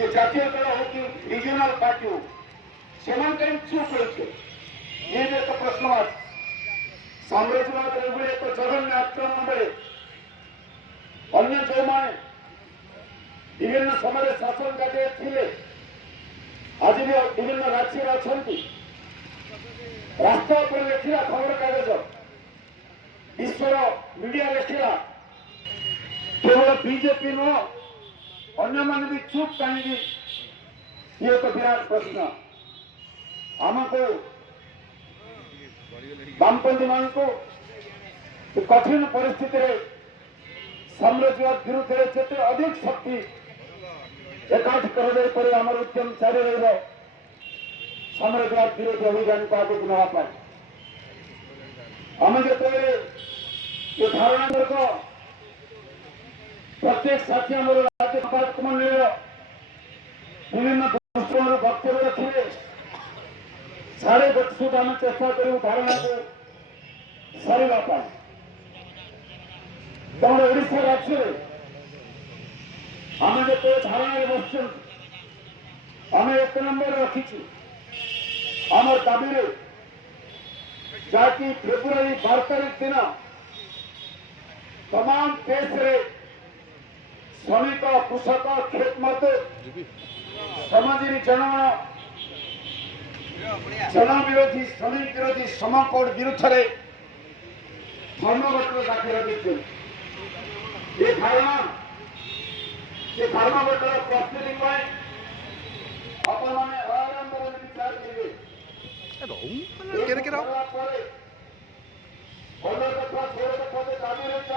से জাতীয় দল হোক কি রিজিওনাল পার্টি হোক সেমানকে চুপ করেছে। ये जो एक प्रश्न আছে साम्राज्यवाद एभଳି ଏକ ଜଘନ୍ୟ ଆକ୍ରମଣ ବେଳେ ଅନ୍ୟ ଯେଉଁମାନେ ବିଭିନ୍ନ ସମୟରେ ଶାସନ କାର୍ଯ୍ୟରେ ଥିଲେ ଆଜି ବି ବିଭିନ୍ନ ରାଜ୍ୟରେ ଅଛନ୍ତି ରାସ୍ତା ଉପରେ ଲେଖିଲା ଖବରକାଗଜ ବିଶ୍ୱର ମିଡିଆ ଲେଖିଲା କେବଳ ବିଜେପି ନୁହଁ ଅନ୍ୟମାନେ ବି ଚୁପ୍ କାହିଁକି ଇଏ ଏକ ବିରାଟ ପ୍ରଶ୍ନ। ଆମକୁ वामपंथी मान को कठिन परिस्थिति साम्राज्यवाद विरुद्ध जिते अधिक शक्ति एकाठी कर आम उद्यम जारी रही साम्राज्यवाद विरोधी अभियान को आगे नापी आम जो ये धारणा वर्ग प्रत्येक साथी आम राज्य मंडल विभिन्न दृष्टिकोण वक्तव्य रखिए 1.5 फुट आम चेष्टा करूँ धारणा को सारे तुम ओडिशा राज्य आम जो धारणा बस आम 1 नंबर रखीचु आम दाबी जहाँकि फेब्रुआरी 12 तारीख दिन तमाम देश रे श्रमिक कृषक खेत मजदूर समाजरी जनगण जन विरोधी श्रमिक विरोधी श्रम कोड विरुद्ध धर्मघट दाखिल करते ये धारणा से धर्मघट प्रस्तुति आंदोलन विचार करेंगे दाबी रही